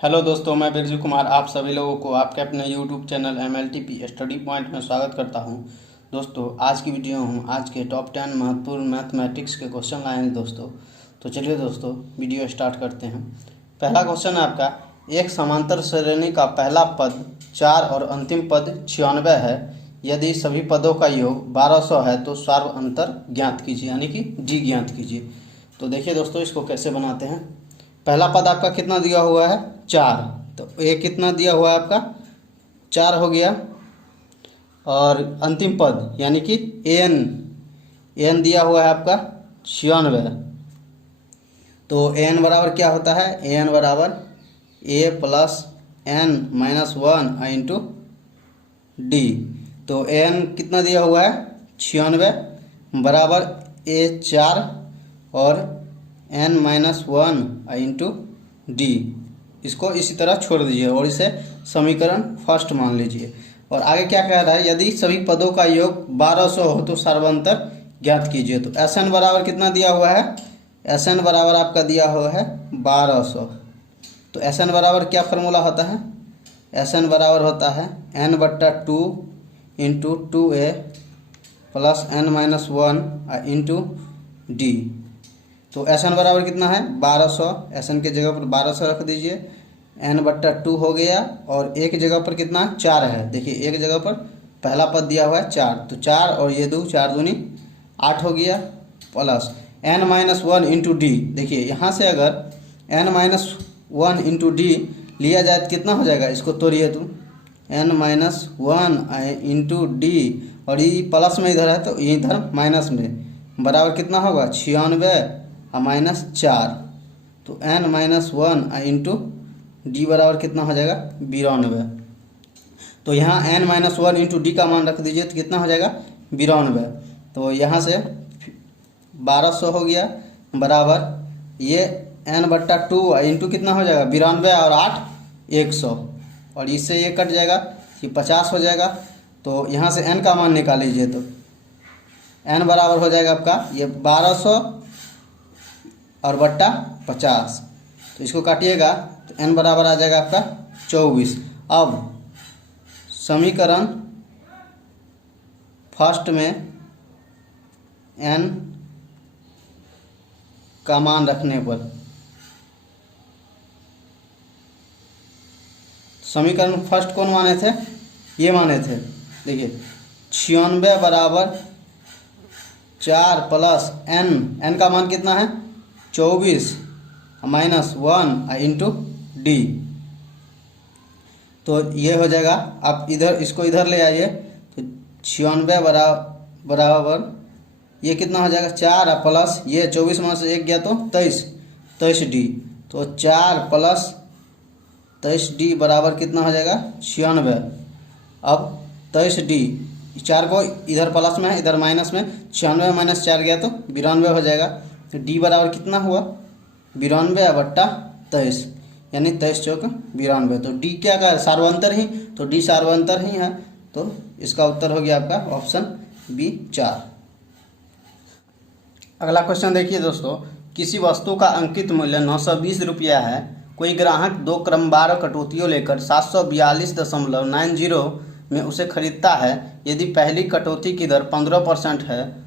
Hello दोस्तों, मैं बिरजू कुमार आप सभी लोगों को आपके अपने YouTube channel MLTP study point में स्वागत करता हूं। दोस्तों, आज की वीडियो हम आज के टॉप 10 महत्वपूर्ण मैथमेटिक्स के क्वेश्चन लाए हैं दोस्तों। तो चलिए दोस्तों, वीडियो स्टार्ट करते हैं। पहला क्वेश्चन है आपका, एक समांतर श्रेणी का पहला पद 4 और अंतिम पद 96 है। यदि सभी पदों का योग 1200 है तो सार्व अंतर ज्ञात कीजिए, यानी कि डी ज्ञात कीजिए। तो देखिए दोस्तों, इसको कैसे बनाते हैं। पहला पद आपका कितना दिया हुआ है, 4। तो ये कितना दिया हुआ है आपका, 4 हो गया। और अंतिम पद यानी कि एन दिया हुआ है आपका 96। तो एन बराबर क्या होता है, एन बराबर a plus n minus 1 into D. तो एन कितना दिया हुआ है, 96 बराबर ए 4 और एन माइनस 1 इंटू डी। इसको इसी तरह छोड़ दीजिए और इसे समीकरण फर्स्ट मान लीजिए। और आगे क्या कह रहा है, यदि सभी पदों का योग 1200 हो तो सर्वांतर ज्ञात कीजिए। तो एस एन बराबर कितना दिया हुआ है, एस एन बराबर आपका दिया हुआ है 1200। तो एस एन बराबर क्या फार्मूला होता है, एस एन बराबर होता है n/2 into 2a plus n minus 1 into D. तो एस एन बराबर कितना है, 1200। एस एन के जगह पर 1200 रख दीजिए, n/2 हो गया। और एक जगह पर कितना 4 है, देखिए एक जगह पर पहला पद दिया हुआ है 4, तो 4 और ये 2, 4 दूनी 8 हो गया। Plus n minus 1 into D. देखिए यहाँ से अगर n माइनस 1 इंटू डी लिया जाए तो कितना हो जाएगा, इसको तोड़िए तो n माइनस 1 इंटू डी, और ये प्लस में इधर है तो इधर माइनस में, बराबर कितना होगा 96 माइनस 4। तो n माइनस 1 इंटू डी बराबर कितना हो जाएगा 92। तो यहाँ n माइनस 1 इंटू डी का मान रख दीजिए तो कितना हो जाएगा 92। तो यहाँ से 1200 हो गया बराबर ये n/2 इंटू कितना हो जाएगा 92 और 8 100, और इससे ये कट जाएगा, ये 50 हो जाएगा। तो यहाँ से n का मान निकाल लीजिए तो n बराबर हो जाएगा आपका ये 1200 और बट्टा 50। तो इसको काटिएगा तो n बराबर आ जाएगा आपका 24। अब समीकरण फर्स्ट में n का मान रखने पर, समीकरण फर्स्ट कौन माने थे, ये माने थे। देखिए 96 बराबर 4 प्लस n का मान कितना है 24 माइनस 1 इंटू डी। तो ये हो जाएगा, आप इधर इसको इधर ले आइए तो 96 बराबर ये कितना हो जाएगा 4 प्लस ये 24 में से 1 गया तो 23 डी। तो 4 प्लस 23 डी बराबर कितना हो जाएगा 96। अब 23 डी, 4 को इधर प्लस में है इधर माइनस में, 96 माइनस 4 गया तो 92 हो जाएगा। तो डी बराबर कितना हुआ 92 बट्टा 23, यानी 23 चौक 92। तो डी क्या का सार्वंतर ही, तो डी सार्वंतर ही है। तो इसका उत्तर हो गया आपका ऑप्शन बी 4। अगला क्वेश्चन देखिए दोस्तों, किसी वस्तु का अंकित मूल्य 920 रुपया है। कोई ग्राहक 2 क्रमवार कटौतियों लेकर 742.90 में उसे खरीदता है। यदि पहली कटौती की दर 15% है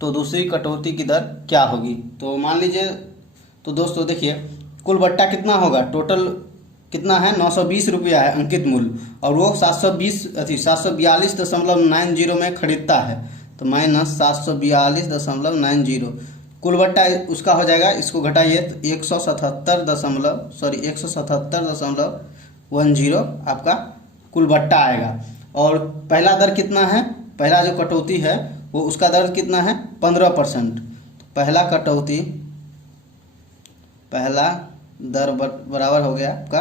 तो दूसरी कटौती की दर क्या होगी। तो मान लीजिए, तो दोस्तों देखिए कुल बट्टा कितना होगा, टोटल कितना है 920 रुपया है अंकित मूल्य, और वो 742.90 में खरीदता है। तो माइनस 742.90 कुल बट्टा उसका हो जाएगा, इसको घटाइए तो 177.10 आपका कुल बट्टा आएगा। और पहला दर कितना है, पहला जो कटौती है वो उसका दर कितना है 15%। पहला दर बराबर हो गया आपका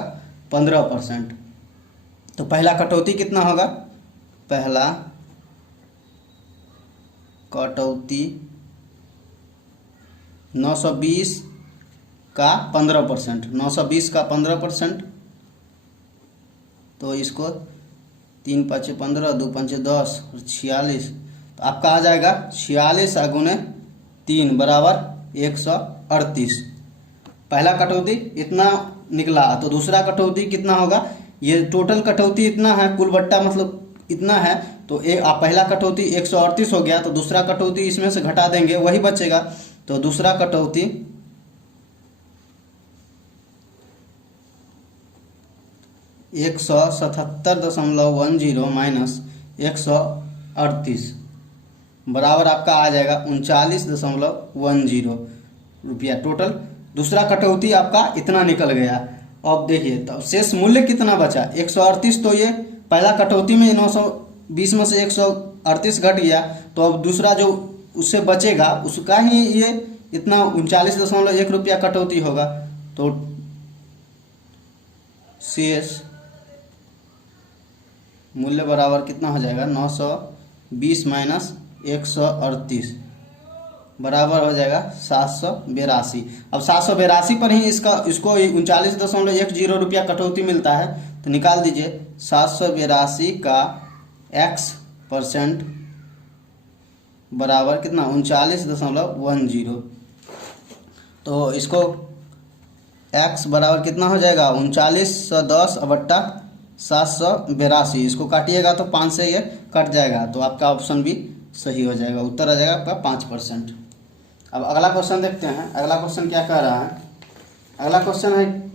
15%। तो पहला कटौती कितना होगा, पहला कटौती 920 का 15%, 920 का 15%। तो इसको 3 5 15, 2 5 10 और 46, तो आपका आ जाएगा 46 गुने 3 बराबर 138। पहला कटौती इतना निकला तो दूसरा कटौती कितना होगा, ये टोटल कटौती इतना है, कुल बट्टा मतलब इतना है, तो पहला कटौती 138 हो गया, तो दूसरा कटौती इसमें से घटा देंगे वही बचेगा। तो दूसरा कटौती 177.10 माइनस 138 बराबर आपका आ जाएगा 39.10 रुपया। टोटल दूसरा कटौती आपका इतना निकल गया। अब देखिए तो शेष मूल्य कितना बचा, 138, तो ये पहला कटौती में 920 में से 138 घट गया, तो अब दूसरा जो उससे बचेगा उसका ही ये इतना 39.1 रुपया कटौती होगा। तो शेष मूल्य बराबर कितना हो जाएगा, 920 माइनस 138 बराबर हो जाएगा 782। अब 782 पर ही इसको 39.10 रुपया कटौती मिलता है, तो निकाल दीजिए 782 का x% बराबर कितना 39.10। तो इसको x बराबर कितना हो जाएगा 3910/782। इसको काटिएगा तो 5 से ये कट जाएगा, तो आपका ऑप्शन भी सही हो जाएगा, उत्तर आ जाएगा आपका 5%। अब अगला क्वेश्चन देखते हैं। अगला क्वेश्चन क्या कह रहा है, अगला क्वेश्चन है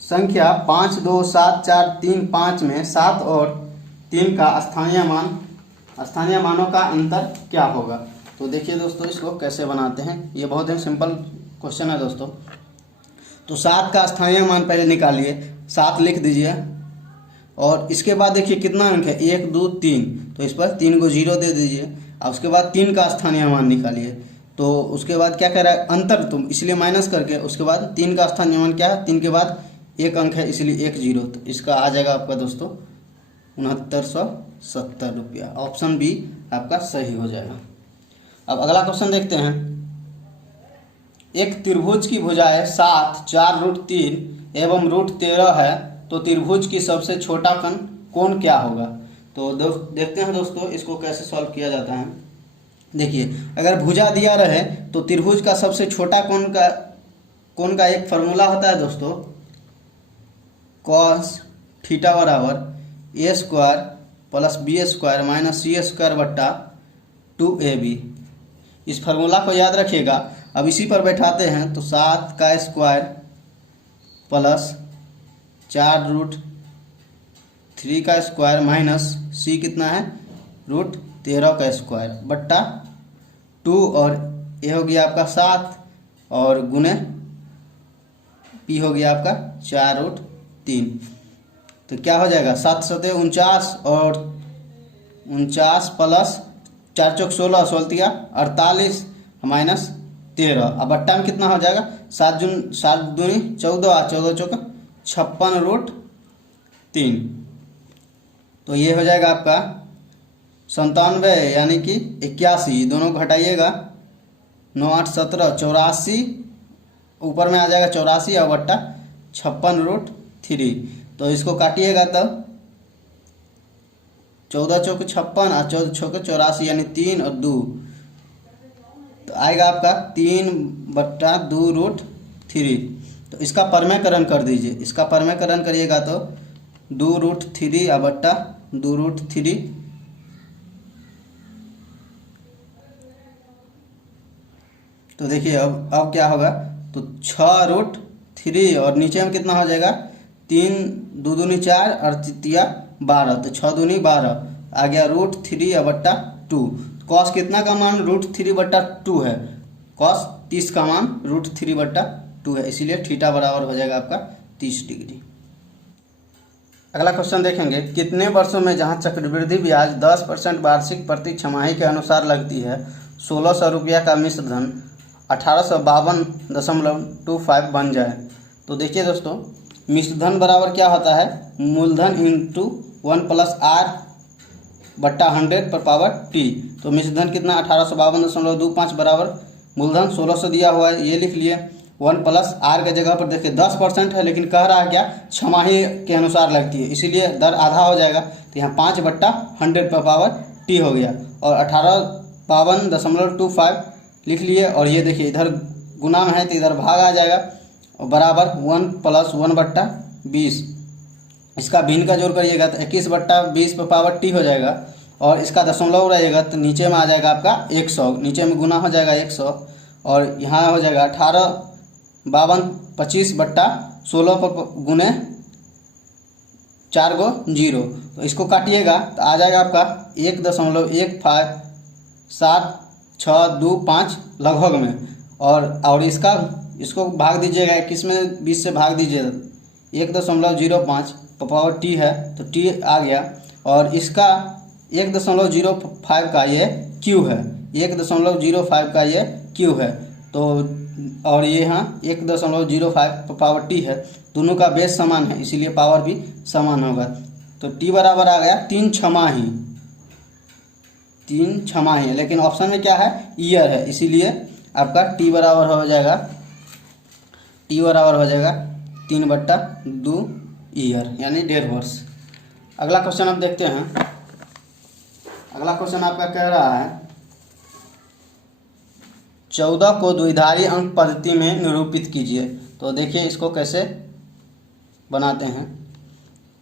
संख्या 5, 2, 7, 4, 3, 5 में 7 और 3 का स्थानीय मानों का अंतर क्या होगा। तो देखिए दोस्तों इसको कैसे बनाते हैं, ये बहुत ही सिंपल क्वेश्चन है दोस्तों। तो 7 का स्थानीय मान पहले निकालिए, 7 लिख दीजिए, और इसके बाद देखिए कितना अंक है 1, 2, 3, तो इस पर 3 को 0 दे दीजिए। अब उसके बाद 3 का स्थानीय मान निकालिए, तो उसके बाद क्या कह रहा है अंतर, तो इसलिए माइनस करके उसके बाद 3 का स्थानीय मान क्या है, 3 के बाद 1 अंक है इसलिए 1 0, तो इसका आ जाएगा आपका दोस्तों 6970 रुपया। ऑप्शन बी आपका सही हो जाएगा। अब अगला क्वेश्चन देखते हैं। एक त्रिभुज की भुजाएं 7, 4√3 एवं √13 है, तो त्रिभुज की सबसे छोटा कोण क्या होगा। तो देखते हैं दोस्तों इसको कैसे सॉल्व किया जाता है। देखिए अगर भुजा दिया रहे तो त्रिभुज का सबसे छोटा कोण का एक फार्मूला होता है दोस्तों, cos थीटा बराबर a² + b² - c² / 2ab। इस फार्मूला को याद रखिएगा। अब इसी पर बैठाते हैं, तो 7 का स्क्वायर प्लस 4√3 का स्क्वायर माइनस c कितना है √13 का स्क्वायर बट्टा 2, और ये हो गया आपका 7 और गुने p हो गया आपका 4√3। तो क्या हो जाएगा 7 7 49 और 49 प्लस 4 चौक 16 16 48 माइनस 13। अब बट्टा में कितना हो जाएगा 7 दूनी 14 14 चौक 56√3। तो ये हो जाएगा आपका 97 यानी कि 81, दोनों घटाइएगा 9 8 17 84, ऊपर में आ जाएगा 84 और बट्टा 56√3। तो इसको काटिएगा तब 14 चौक 56 और 14 चौक 84 यानी 3 और 2, तो आएगा आपका 3/2√3। तो इसका परमेकरण कर दीजिए, इसका परमेकरण करिएगा तो 2√3 और बट्टा 2√3, तो देखिए अब क्या होगा, तो 6√3 और नीचे में कितना हो जाएगा 3 2 दूनी 4 और 3 12, तो 6 दूनी 12 आ गया √3 और बट्टा 2। कॉस कितना का मान √3/2 है, कॉस 30 का मान √3/2 है, इसीलिए थीटा बराबर हो जाएगा आपका 30 डिग्री। अगला क्वेश्चन देखेंगे। कितने वर्षों में जहां चक्रवृद्धि ब्याज 10% वार्षिक प्रति छमाही के अनुसार लगती है, 1600 रुपया का मिश्र धन 1852.25 बन जाए। तो देखिए दोस्तों मिश्र धन बराबर क्या होता है, मूलधन इंटू 1 + r/100/t। तो मिश्र धन कितना 1852.25 बराबर मूलधन 1600 दिया हुआ है, ये लिख लिए। 1 + r के जगह पर देखिए 10% है, लेकिन कह रहा है क्या छमाही के अनुसार लगती है, इसीलिए दर आधा हो जाएगा, तो यहाँ 5/100/t हो गया, और 1852.25 लिख लिए। और ये देखिए इधर गुना में है तो इधर भाग आ जाएगा, और बराबर 1 + 1/20। इसका भिन्न का जोड़ करिएगा तो 21/20 पर पावर t हो जाएगा, और इसका दशमलव रहेगा तो नीचे में आ जाएगा आपका 100, नीचे में गुना हो जाएगा 100, और यहाँ हो जाएगा 18 52 25/16 पर गुने 4 गो 0। तो इसको काटिएगा तो आ जाएगा आपका 1.15762 लगभग में, और इसको भाग दीजिएगा 21 में 20 से भाग दीजिएगा 1.05 पावर टी है तो टी आ गया, और इसका 1.05 का ये क्यू है, 1.05 का ये क्यू है। तो और ये यहाँ 1.05 पावर टी है, दोनों का बेस समान है इसीलिए पावर भी समान होगा। तो टी बराबर आ गया 3 छमाही, लेकिन ऑप्शन में क्या है, ईयर है, इसीलिए आपका टी बराबर हो जाएगा 3/2 ईयर यानी 1.5 वर्ष। अगला क्वेश्चन आप देखते हैं। अगला क्वेश्चन आपका कह रहा है 14 को द्विधारी अंक पद्धति में निरूपित कीजिए। तो देखिए इसको कैसे बनाते हैं।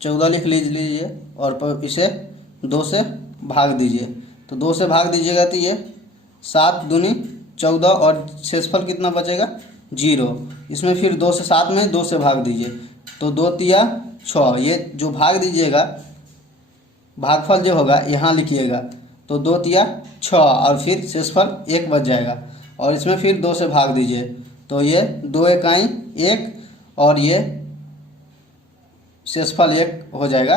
14 लिख लीजिए और इसे 2 से भाग दीजिए। तो 2 से भाग दीजिएगा तो ये 7 दूनी 14 और शेषफल कितना बचेगा 0। इसमें फिर 2 से 7 में 2 से भाग दीजिए तो 2 तिया 6। ये जो भाग दीजिएगा भागफल जो होगा यहाँ लिखिएगा तो 2 तिया 6 और फिर शेषफल 1 बच जाएगा, और इसमें फिर 2 से भाग दीजिए तो ये 2 इकाई 1 और ये शेषफल 1 हो जाएगा।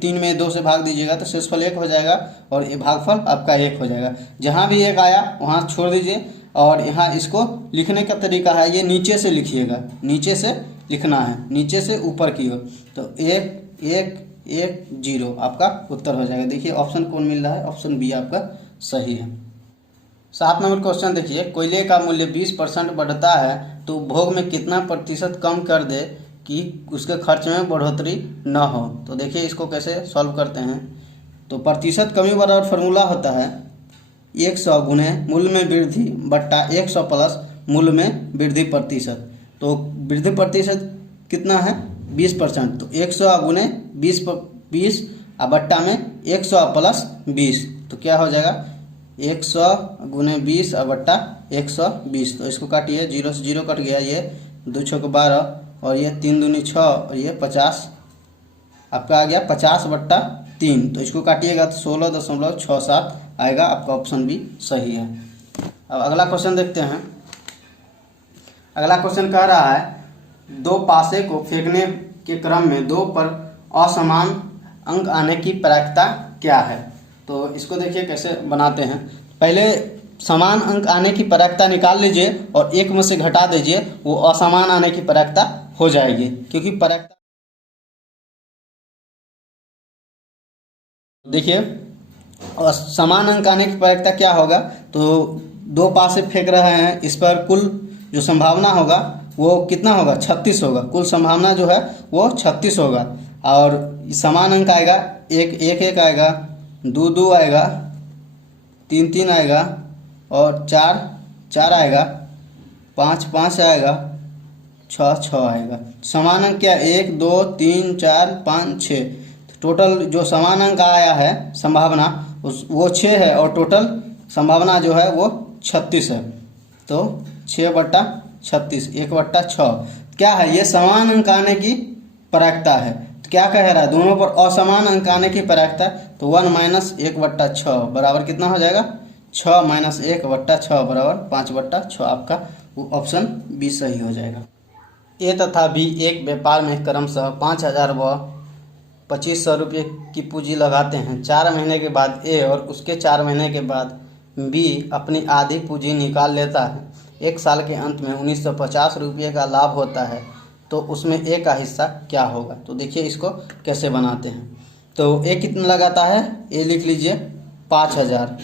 3 में 2 से भाग दीजिएगा तो शेषफल 1 हो जाएगा और ये भागफल आपका 1 हो जाएगा। जहाँ भी 1 आया वहाँ छोड़ दीजिए, और यहाँ इसको लिखने का तरीका है ये नीचे से लिखिएगा, नीचे से लिखना है, नीचे से ऊपर की ओर। तो 1 1 1 0 आपका उत्तर हो जाएगा। देखिए ऑप्शन कौन मिल रहा है, ऑप्शन बी आपका सही है। 7 नंबर क्वेश्चन देखिए, कोयले का मूल्य 20% बढ़ता है तो उपभोग में कितना प्रतिशत कम कर दे कि उसके खर्च में बढ़ोतरी न हो। तो देखिए इसको कैसे सॉल्व करते हैं। तो प्रतिशत कमी बराबर फार्मूला होता है 100 गुने मूल्य में वृद्धि बट्टा 100 प्लस मूल्य में वृद्धि प्रतिशत। तो वृद्धि प्रतिशत कितना है 20%, तो 100 गुने 20 बट्टा में 100 प्लस 20 तो क्या हो जाएगा 100 गुने 20 बट्टा 120। तो इसको काटिए, 0 से 0 कट गया, ये 2 6 12 और ये 3 दूनी 6 और ये 50 आपका आ गया 50/3। तो इसको काटिएगा तो 16.67 आएगा। आपका ऑप्शन भी सही है। अब अगला क्वेश्चन देखते हैं। अगला क्वेश्चन कह रहा है 2 पासे को फेंकने के क्रम में 2 पर असमान अंक आने की प्रायिकता क्या है। तो इसको देखिए कैसे बनाते हैं। पहले समान अंक आने की प्रायिकता निकाल लीजिए और 1 में से घटा दीजिए, वो असमान आने की प्रायिकता हो जाएगी, क्योंकि प्रायिकता देखिए समान अंक आने की प्रायिकता क्या होगा। तो 2 पासे फेंक रहे हैं, इस पर कुल जो संभावना होगा वो कितना होगा 36 होगा। कुल संभावना जो है वो 36 होगा, और समान अंक आएगा 1 1 1 आएगा, 2 2 आएगा, 3 3 आएगा, और 4 4 आएगा, 5 5 आएगा, 6 6 आएगा। समान अंक क्या 1 2 3 4 5 6। टोटल जो समान अंक आया है संभावना वो 6 है, और टोटल संभावना जो है वो 36 है। तो 6/36 1/6 क्या है, ये समान अंक आने की प्रायिकता है। तो क्या कह रहा है, दोनों पर असमान अंक आने की प्रायिकता। तो 1 - 1/6 बराबर कितना हो जाएगा 6 - 1/6 बराबर 5/6। आपका ऑप्शन बी सही हो जाएगा। ए तथा बी एक व्यापार में क्रमशः 5000 व 2500 रुपये की पूंजी लगाते हैं। 4 महीने के बाद ए और उसके 4 महीने के बाद बी अपनी आधी पूंजी निकाल लेता है। 1 साल के अंत में 1950 रुपये का लाभ होता है, तो उसमें ए का हिस्सा क्या होगा। तो देखिए इसको कैसे बनाते हैं। तो ए कितना लगाता है, ए लिख लीजिए 5000।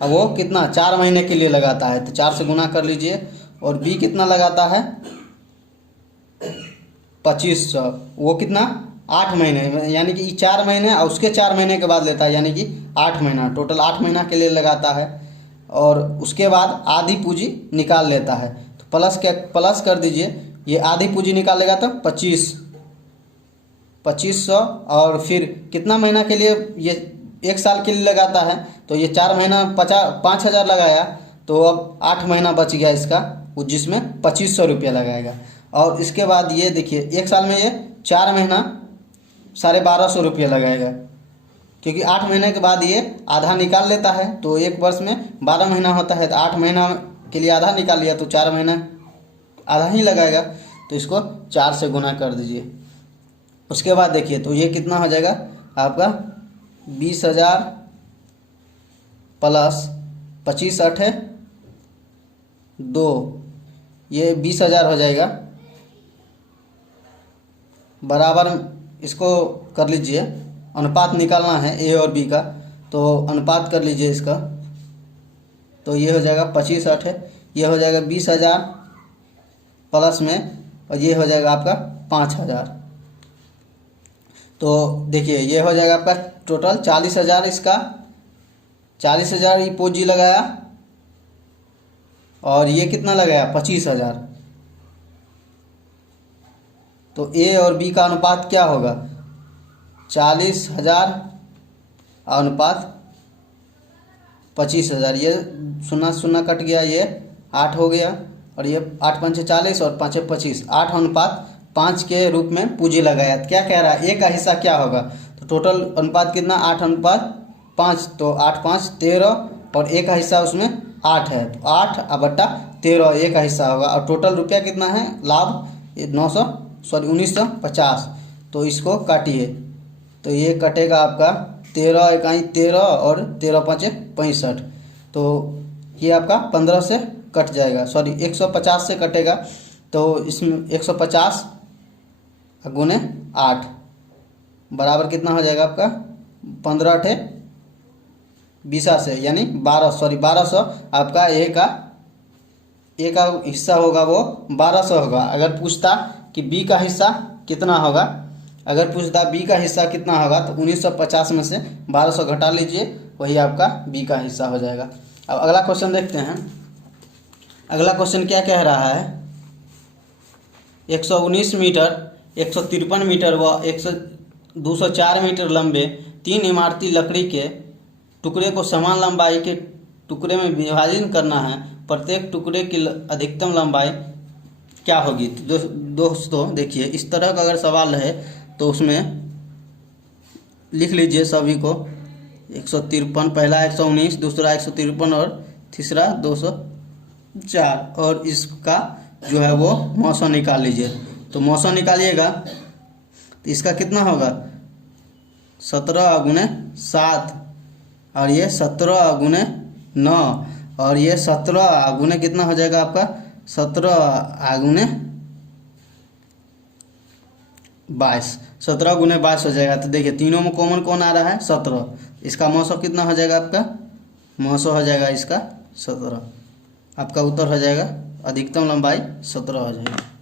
अब वो कितना 4 महीने के लिए लगाता है, तो 4 से गुना कर लीजिए। और बी कितना लगाता है 2500, वो कितना 8 महीने, यानी कि 4 महीने और उसके 4 महीने के बाद लेता है, यानी कि 8 महीना, टोटल 8 महीना के लिए लगाता है। और उसके बाद आधी पूंजी निकाल लेता है। तो प्लस कर दीजिए, ये आधी पूंजी निकालेगा तो 2500 और फिर कितना महीना के लिए, ये 1 साल के लिए लगाता है तो ये 4 महीना 5,000 लगाया, तो अब 8 महीना बच गया इसका, जिसमें 2500 रुपया लगाएगा। और इसके बाद ये देखिए 1 साल में ये 4 महीना 1250 रुपया लगाएगा, क्योंकि 8 महीने के बाद ये आधा निकाल लेता है। तो 1 वर्ष में 12 महीना होता है, तो 8 महीना के लिए आधा निकाल लिया, तो 4 महीना आधा ही लगाएगा। तो इसको 4 से गुना कर दीजिए। उसके बाद देखिए तो ये कितना हो जाएगा आपका 20,000 प्लस 25 8 2, ये 20,000 हो जाएगा। बराबर इसको कर लीजिए, अनुपात निकालना है ए और बी का, तो अनुपात कर लीजिए इसका। तो ये हो जाएगा 25 8, ये हो जाएगा 20,000 प्लस में, और ये हो जाएगा आपका 5,000। तो देखिए ये हो जाएगा आपका टोटल 40,000, इसका 40,000 ये पूंजी लगाया, और ये कितना लगाया 25,000। तो ए और बी का अनुपात क्या होगा 40,000 अनुपात 25,000। ये 0 0 कट गया, ये 8 हो गया, और ये 8 5 40 और 5 25, 8 अनुपात 5 के रूप में पूंजी लगाया। क्या कह रहा है, ए का हिस्सा क्या होगा, तो टोटल अनुपात कितना 8 अनुपात 5, तो 8 5 13, और ए का हिस्सा उसमें 8 है, तो 8 बट्टा 13 ए का हिस्सा होगा। और टोटल रुपया कितना है लाभ 1950। तो इसको काटिए, तो ये कटेगा आपका 13 इकाई 13 और 13 5 65, तो ये आपका 15 से कट जाएगा, 150 से कटेगा। तो इसमें 150 गुने 8 बराबर कितना हो जाएगा आपका 15 8 20 से, यानी 1200 आपका ए का हिस्सा होगा, वो 1200 होगा। अगर पूछता कि बी का हिस्सा कितना होगा, अगर पूछता बी का हिस्सा कितना होगा, तो 1950 में से 1200 घटा लीजिए, वही आपका बी का हिस्सा हो जाएगा। अब अगला क्वेश्चन देखते हैं। अगला क्वेश्चन क्या कह रहा है, 119 मीटर 153 मीटर व 204 मीटर लंबे 3 इमारती लकड़ी के टुकड़े को समान लंबाई के टुकड़े में विभाजन करना है। प्रत्येक टुकड़े की अधिकतम लंबाई क्या होगी। तो दोस्तों देखिए, इस तरह का अगर सवाल है तो उसमें लिख लीजिए सभी को, 153, पहला 119, दूसरा 153 और तीसरा 204, और इसका जो है वो मौसम निकाल लीजिए। तो मौसम निकालिएगा तो इसका कितना होगा 17 गुने 7, और ये 17 गुने 9, और ये 17 गुने कितना हो जाएगा आपका 17 गुने 22, 17 गुने 22 हो जाएगा। तो देखिए तीनों में कॉमन कौन आ रहा है 17, इसका मौसम कितना हो जाएगा आपका मौसम हो जाएगा इसका 17। आपका उत्तर हो जाएगा अधिकतम लंबाई 17 हो जाएगी।